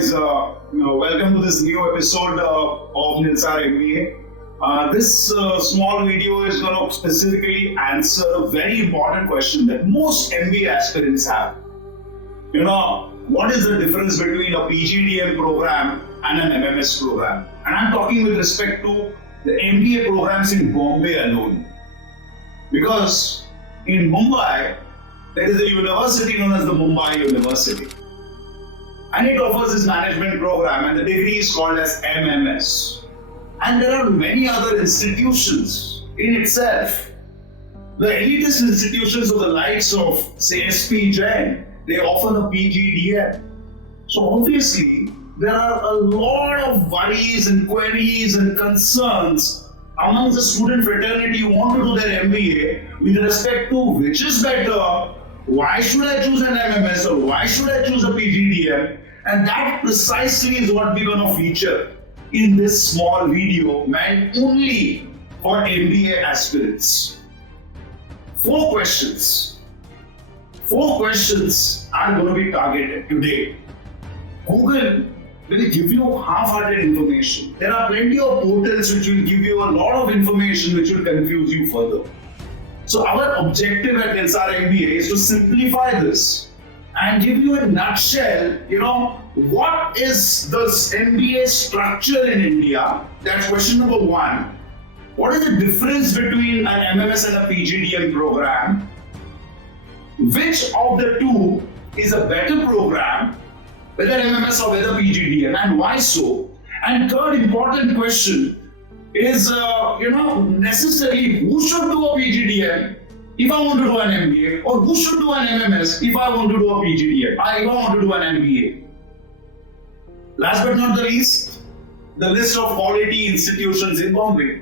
guys. Welcome to this new episode of Nilsar MBA. This small video is going to specifically answer a very important question that most MBA aspirants have. What is the difference between a PGDM program and an MMS program? And I'm talking with respect to the MBA programs in Bombay alone. Because in Mumbai, there is a university known as the Mumbai University. And it offers this management program, and the degree is called as MMS. And there are many other institutions in itself. The elitist institutions of the likes of, say, SP Jain, they offer the PGDM. So obviously, there are a lot of worries and queries and concerns among the student fraternity who want to do their MBA with respect to which is better, why should I choose an MMS or why should I choose a PGDM? And that precisely is what we're going to feature in this small video meant only for MBA aspirants. Four questions are going to be targeted today. Google will give you half-hearted information. There are plenty of portals which will give you a lot of information which will confuse you further. So our objective at Nilsar MBA is to simplify this and give you a nutshell, what is this MBA structure in India? That's question number one. What is the difference between an MMS and a PGDM program? Which of the two is a better program, whether MMS or whether PGDM, and why so? And third important question is, necessarily who should do a PGDM if I want to do an MBA, or who should do an MMS if I want to do a PGDM, if I want to do an MBA. Last but not the least, the list of quality institutions in Bombay.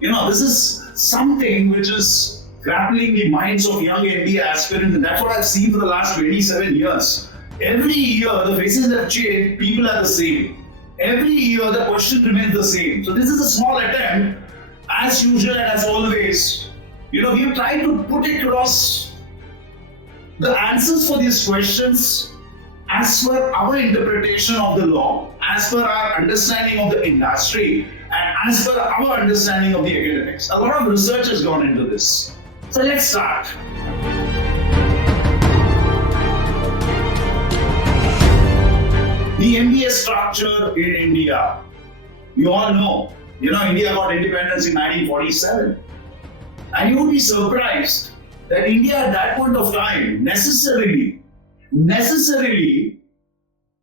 This is something which is grappling the minds of young MBA aspirants, and that's what I've seen for the last 27 years. Every year, the faces have changed, people are the same. Every year, the question remains the same. So this is a small attempt, as usual and as always. We've tried to put across the answers for these questions as per our interpretation of the law, as per our understanding of the industry, and as per our understanding of the academics. A lot of research has gone into this. So let's start. The MBA structure in India. You all know, India got independence in 1947. And you would be surprised that India at that point of time necessarily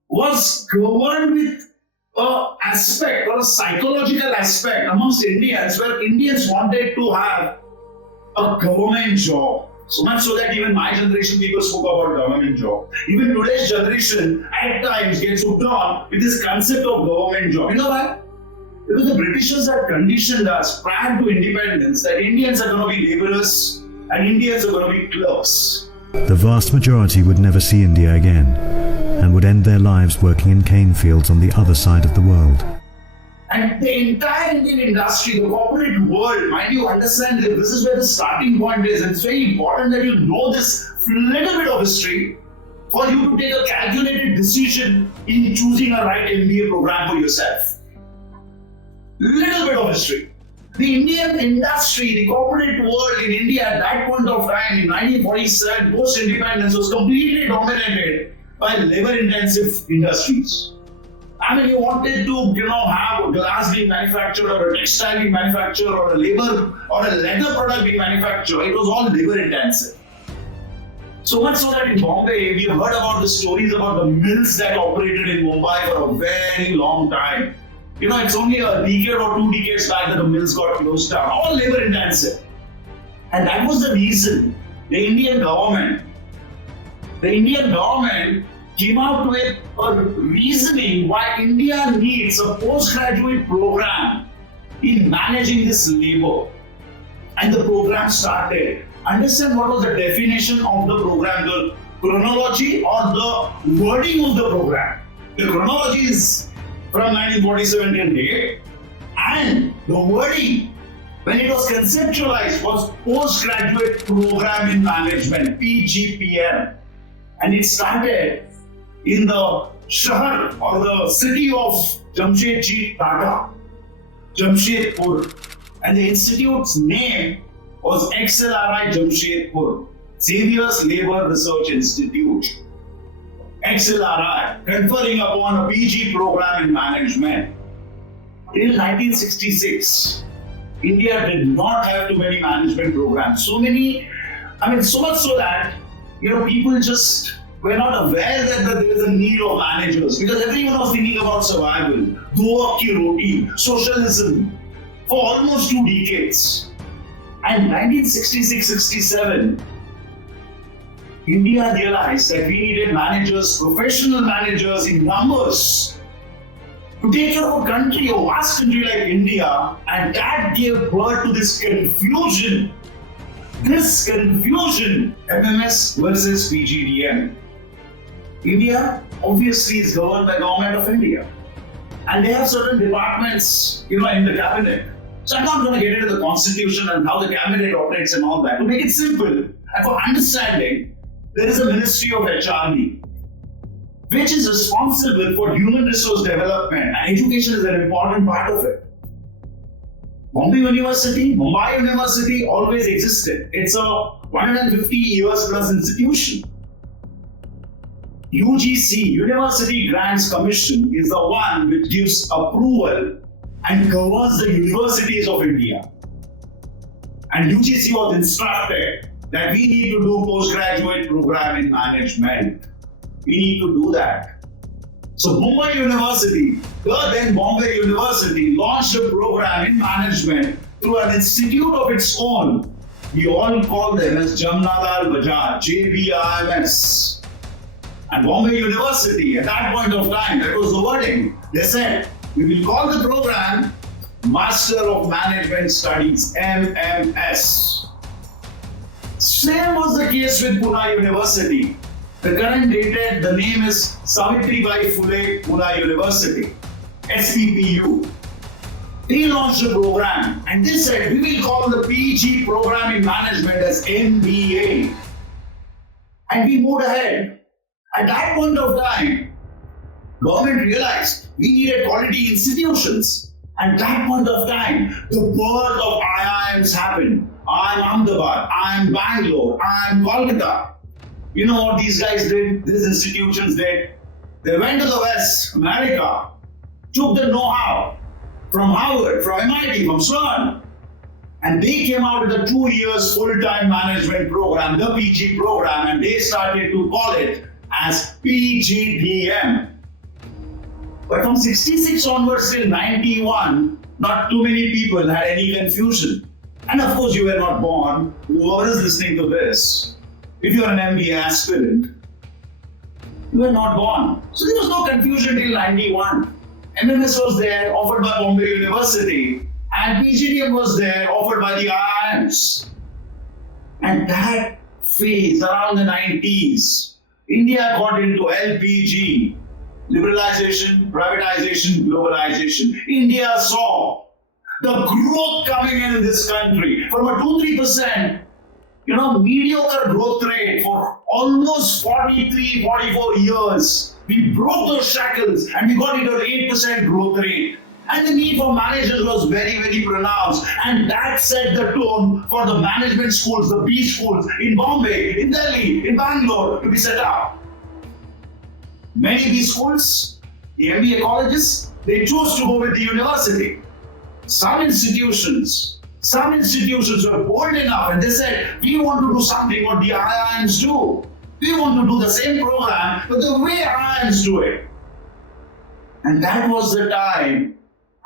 was governed with an aspect or a psychological aspect amongst Indians where Indians wanted to have a government job. So much so that even my generation people spoke about government job. Even today's generation at times gets hooked on with this concept of government job. You know why? Because the Britishers had conditioned us prior to independence that Indians are going to be laborers and Indians are going to be clerks. The vast majority would never see India again and would end their lives working in cane fields on the other side of the world. And the entire Indian industry, the corporate world, mind you understand that this is where the starting point is, and it's very important that you know this little bit of history for you to take a calculated decision in choosing a right MBA program for yourself. Little bit of history. The Indian industry, the corporate world in India at that point of time in 1947, post-independence, was completely dominated by labor-intensive industries. I mean, you wanted to, have a glass being manufactured or a textile being manufactured or a labor or a leather product being manufactured. It was all labor-intensive. So much so that in Bombay, we heard about the stories about the mills that operated in Mumbai for a very long time. It's only a decade or 2 decades back that the mills got closed down, all labor intensive. And that was the reason the Indian government came out with a reasoning why India needs a postgraduate program in managing this labor. And the program started. Understand what was the definition of the program, the chronology or the wording of the program. The chronology is from 1947 till date, and the wording when it was conceptualized was postgraduate program in management, PGPM, and it started in the Shahar or the city of Jamshedji Tata, Jamshedpur, and the institute's name was XLRI Jamshedpur, Xavier's Labour Research Institute. XLRI, conferring upon a PG program in management. Till 1966, India did not have too many management programs. So much so that, people just were not aware that there is a need of managers because everyone was thinking about survival, dua ki roti, socialism for almost 2 decades. And 1966-67, India realized that we needed managers, professional managers in numbers to take care of a country, a vast country like India, and that gave birth to this confusion. MMS versus PGDM. India obviously is governed by Government of India, and they have certain departments, in the cabinet. So I'm not going to get into the constitution and how the cabinet operates and all that. To make it simple and for understanding, there is a Ministry of HRD, which is responsible for human resource development, and education is an important part of it. Mumbai University always existed. It's a 150 years plus institution. UGC, University Grants Commission, is the one which gives approval and governs the universities of India. And UGC was instructed that we need to do postgraduate program in management. We need to do that. So Mumbai University, then Bombay University, launched a program in management through an institute of its own. We all call them as Jamnalal Bajaj, JBRMS. And Bombay University, at that point of time, that was the wording. They said, we will call the program Master of Management Studies, MMS. Same was the case with Pune University. The current dated, the name is Savitribai Phule Pune University, SPPU. They launched a program and they said, we will call the PG program in management as MBA. And we moved ahead. At that point of time, government realized we needed quality institutions. At that point of time, the birth of IIMs happened. I'm Ahmedabad, I'm Bangalore, I'm Kolkata. You know what these guys did, these institutions did? They went to the West, America, took the know-how from Harvard, from MIT, from CERN, and they came out with a 2 years full-time management program, the PG program, and they started to call it as PGDM. But from 66 onwards till 91, not too many people had any confusion. And of course, you were not born. Whoever is listening to this, if you are an MBA aspirant, you were not born. So there was no confusion till 91. MMS was there, offered by Bombay University, and PGDM was there, offered by the IIMs. And that phase, around the 90s, India got into LPG, liberalization, privatization, globalization. India saw the growth coming in this country from a 2-3%, mediocre growth rate for almost 43, 44 years. We broke those shackles and we got into an 8% growth rate. And the need for managers was very, very pronounced. And that set the tone for the management schools, the B schools in Bombay, in Delhi, in Bangalore to be set up. Many of these schools, the MBA colleges, they chose to go with the university. Some institutions were bold enough and they said, we want to do something what the IIMs do. We want to do the same program, but the way IIMs do it. And that was the time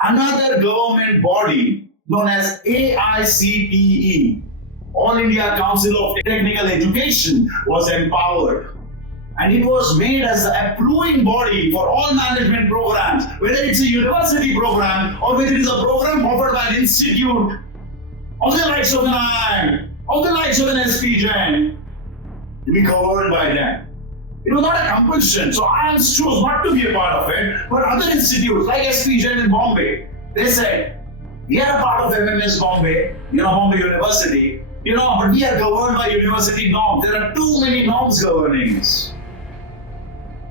another government body known as AICTE, All India Council of Technical Education, was empowered. And it was made as the approving body for all management programs, whether it's a university program or whether it's a program offered by an institute of the likes of an IIM, of the likes of an SPGen, to be governed by them. It was not a compulsion, so IIMs chose not to be a part of it, but other institutes like SPGen in Bombay, they said, we are a part of MMS Bombay, Bombay University, but we are governed by university norms. There are too many norms governing us.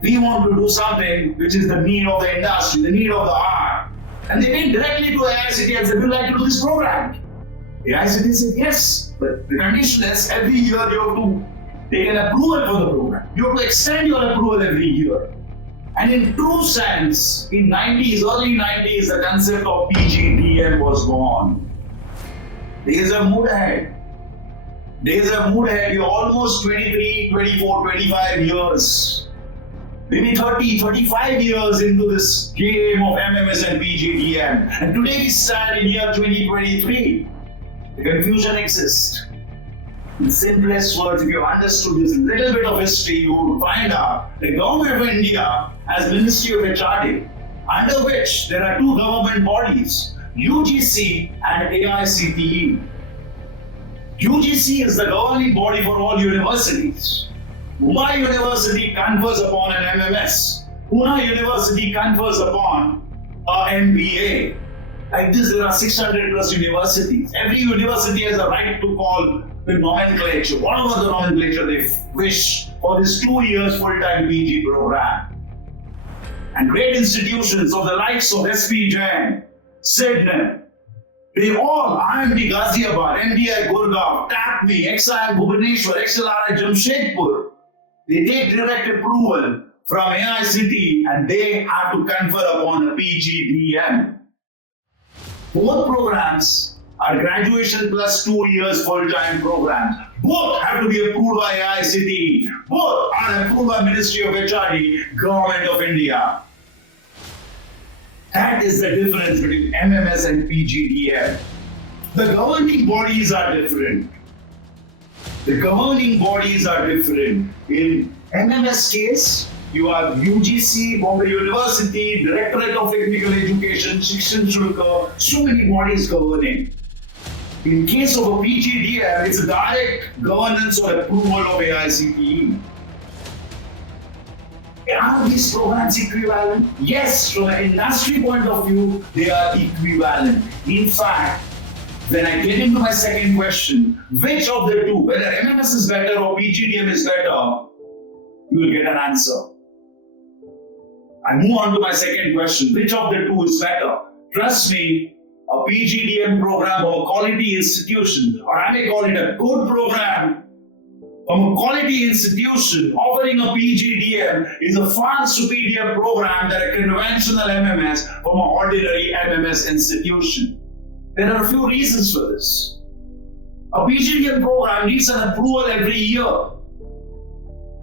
We want to do something which is the need of the industry, the need of the hour. And they went directly to AICTE and said, would you like to do this program? AICTE said yes, but the condition is every year you have to take an approval for the program. You have to extend your approval every year. And in true sense, in early 90s, the concept of PGDM was born. Days have moved ahead. You're almost 23, 24, 25 years. Maybe 30, 35 years into this game of MMS and PGDM. And today we stand in year 2023. The confusion exists. In simplest words, if you understood this little bit of history, you would find out the government of India has Ministry of HRD, under which there are two government bodies, UGC and AICTE. UGC is the governing body for all universities. Mumbai University confers upon an MMS. Pune University confers upon an MBA. Like this, there are 600 plus universities. Every university has a right to call the nomenclature, whatever the nomenclature they wish, for this 2 years full-time PG program. And great institutions of the likes of SP Jain, Sydney, they all, IMD Ghaziabad, MDI Gurgaon, TAPME, XIM Bhubaneswar, XLRI Jamshedpur, they take direct approval from AICTE and they have to confer upon a PGDM. Both programs are graduation plus 2 years full-time programs. Both have to be approved by AICTE. Both are approved by Ministry of HRD, Government of India. That is the difference between MMS and PGDM. The governing bodies are different. In MMS case, you have UGC, Bombay University, Directorate of Technical Education, Shikshan Shulka, so many bodies governing. In case of a PGDM, it's a direct governance or approval of AICTE. Are these programs equivalent? Yes, from an industry point of view, they are equivalent. In fact, when I get into my second question, which of the two, whether MMS is better or PGDM is better, you will get an answer. I move on to my second question, which of the two is better? Trust me, a PGDM program of a quality institution, or I may call it a good program, from a quality institution offering a PGDM is a far superior program than a conventional MMS from an ordinary MMS institution. There are a few reasons for this. A PGDM program needs an approval every year.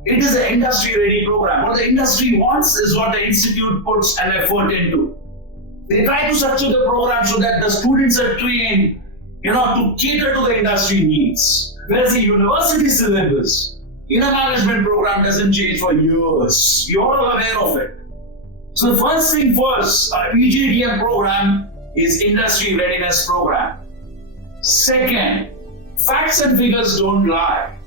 It is an industry-ready program. What the industry wants is what the institute puts an effort into. They try to structure the program so that the students are trained, to cater to the industry needs. Whereas the university syllabus in a management program doesn't change for years. You're all aware of it. So the first thing first, a PGDM program is industry readiness program. Second, facts and figures don't lie.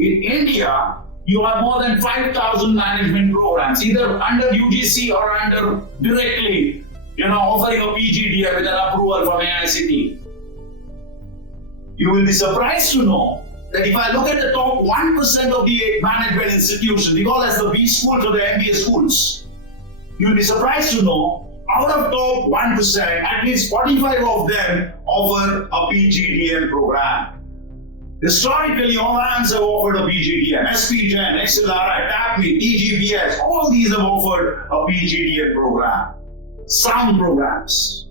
In India, you have more than 5,000 management programs, either under UGC or under directly, offering a PGDM with an approval from AICTE. You will be surprised to know that if I look at the top 1% of the management institutions, we call as the B schools or the MBA schools, you will be surprised to know out of top 1%, at least 45 of them offer a PGDM program. Historically, all IIMs have offered a PGDM. SP Jain, XLRI, TAPME, TGBS, all these have offered a PGDM program. Sound programs.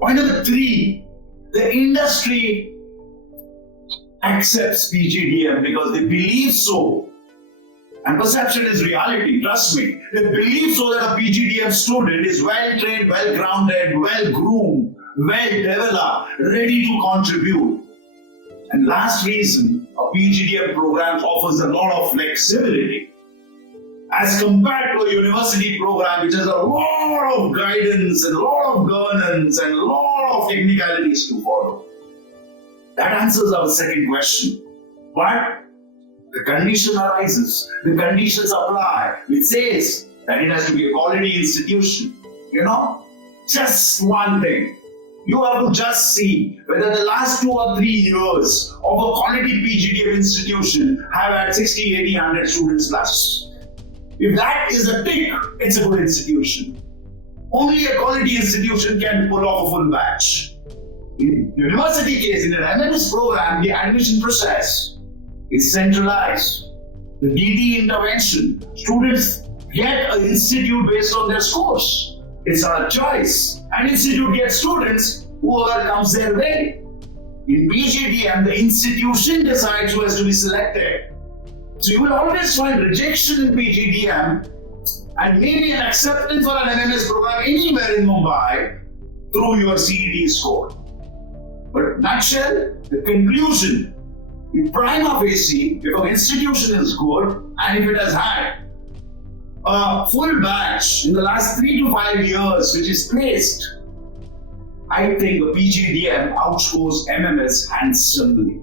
Point number 3, the industry accepts PGDM because they believe so. And perception is reality, trust me. They believe so that a PGDM student is well trained, well grounded, well groomed, well developed, ready to contribute. And last reason, a PGDM program offers a lot of flexibility as compared to a university program which has a lot of guidance and a lot of governance and a lot of technicalities to follow. That answers our second question. But the condition arises, the conditions apply, which says that it has to be a quality institution. Just one thing. You have to just see whether the last 2 or 3 years of a quality PGDM institution have had 60, 80, 100 students plus. If that is a tick, it's a good institution. Only a quality institution can pull off a full batch. In university case, in an MMS program, the admission process is centralized. The DT intervention, students get an institute based on their scores. It's not a choice. An institute gets students, whoever comes their way. In PGDM, the institution decides who has to be selected. So you will always find rejection in PGDM and maybe an acceptance for an MMS program anywhere in Mumbai through your CET score. But nutshell, the conclusion, the prima facie, if an institution is good and if it has had a full batch in the last 3 to 5 years which is placed, I think the PGDM outscores MMS handsomely.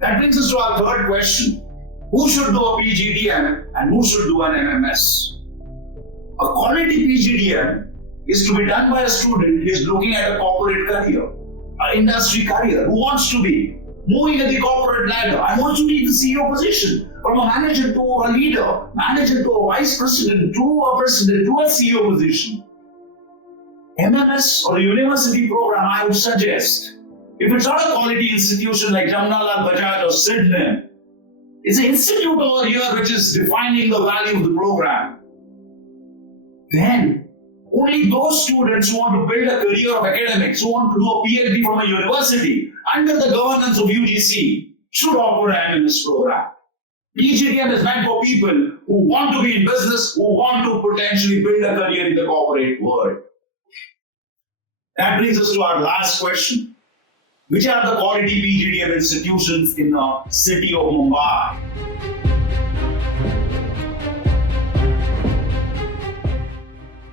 That brings us to our third question. Who should do a PGDM and who should do an MMS? A quality PGDM is to be done by a student who is looking at a corporate career, an industry career, who wants to be moving at the corporate ladder. I want to be in the CEO position, from a manager to a leader, manager to a vice president, to a president, to a CEO position. MMS or a university program, I would suggest, if it's not a quality institution like Jamnalal Bajaj or Sydney, it's an institute over here which is defining the value of the program. Then, only those students who want to build a career of academics, who want to do a PhD from a university under the governance of UGC, should offer an MMS program. PGDM is meant for people who want to be in business, who want to potentially build a career in the corporate world. That brings us to our last question. Which are the quality PGDM institutions in the city of Mumbai?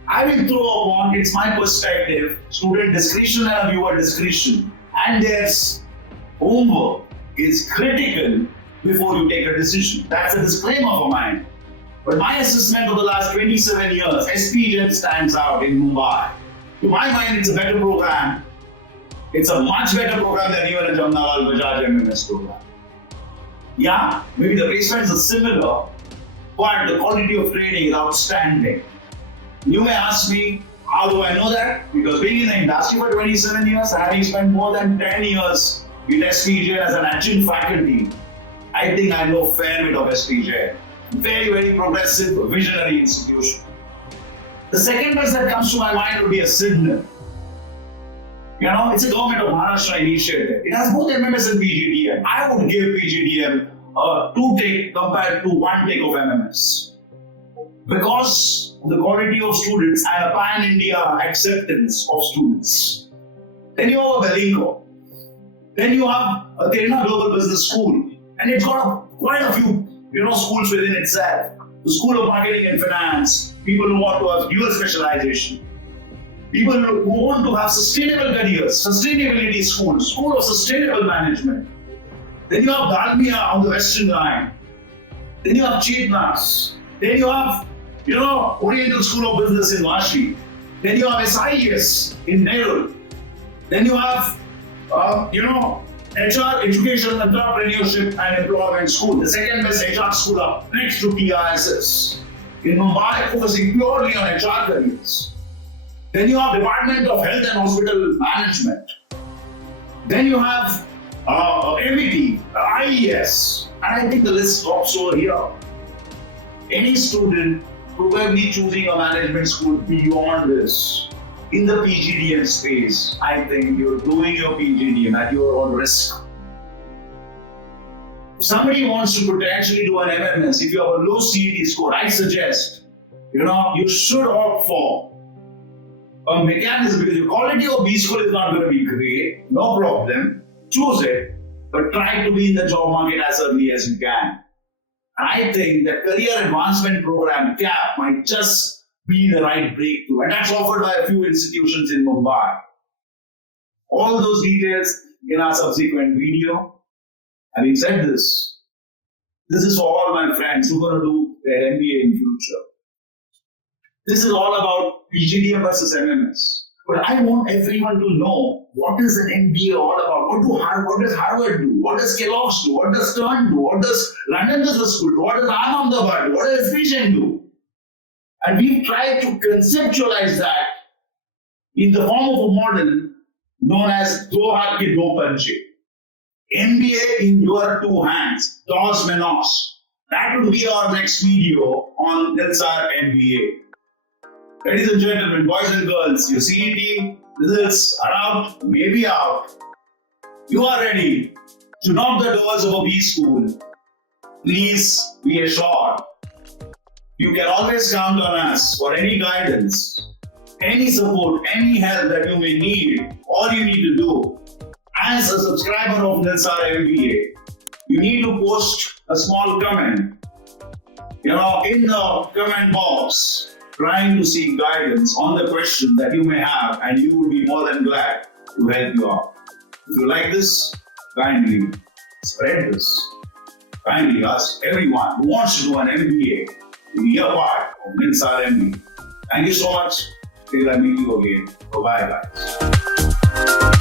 I will throw upon, it's my perspective, student discretion and viewer discretion. And there's homework is critical before you take a decision. That's a disclaimer for mine. But my assessment of the last 27 years, SPGEM stands out in Mumbai. To my mind, it's a better program. It's a much better program than even a Jamnalal Bajaj MMS program. Yeah, maybe the placements are similar, but the quality of training is outstanding. You may ask me, how do I know that? Because being in the industry for 27 years, having spent more than 10 years with SPJ as an adjunct faculty, I think I know a fair bit of SPJ. Very, very progressive, visionary institution. The second best that comes to my mind would be a Sydney. You know, it's a government of Maharashtra initiative. It has both MMS and PGDM. I would give PGDM a 2-take compared to 1-take of MMS. Because of the quality of students and a pan-India acceptance of students. Then you have a Belinco. Then you have a Tailor Global Business School. And it's got quite a few, schools within itself. The School of Marketing and Finance, people who want to have dual specialization. People who want to have sustainable careers, sustainability schools, School of Sustainable Management. Then you have Dalmia on the Western Line. Then you have Chetnas. Then you have, Oriental School of Business in Vashi. Then you have SIS in Nehru. Then you have, HR, Education, Entrepreneurship and Employment School. The second best HR school up next to TRSS. In Mumbai, focusing purely on HR careers. Then you have Department of Health and Hospital Management. Then you have MET, IES, and I think the list stops over here. Any student probably choosing a management school beyond this, in the PGDM space, I think you're doing your PGDM at your own risk. If somebody wants to potentially do an MMS, if you have a low CET score, I suggest, you should opt for a mechanism, because your quality of B school is not going to be great, no problem, choose it, but try to be in the job market as early as you can. I think the career advancement program, CAP, might just be the right breakthrough, and that's offered by a few institutions in Mumbai. All those details in our subsequent video. Having said this is for all my friends who are going to do their MBA in future. This is all about PGDM versus MMS. But I want everyone to know what is an MBA all about. What does Harvard do? What does Kellogg's do? What does Stern do? What does London Business School do? What does Ahmedabad do? What does Efficient do? And we've tried to conceptualize that in the form of a model known as Do Haath Ke Do Panche. MBA in your two hands, dos menos. That will be our next video on Nilsar MBA. Ladies and gentlemen, boys and girls, your CET results are out, maybe out. You are ready to knock the doors of a B school. Please be assured, you can always count on us for any guidance, any support, any help that you may need. All you need to do as a subscriber of Nilsar MBA, you need to post a small comment, in the comment box, trying to seek guidance on the question that you may have, and you will be more than glad to help you out. If you like this, kindly spread this. Kindly ask everyone who wants to do an MBA to be a part of Nilsar MBA. Thank you so much. Till I meet you again. Bye-bye, guys.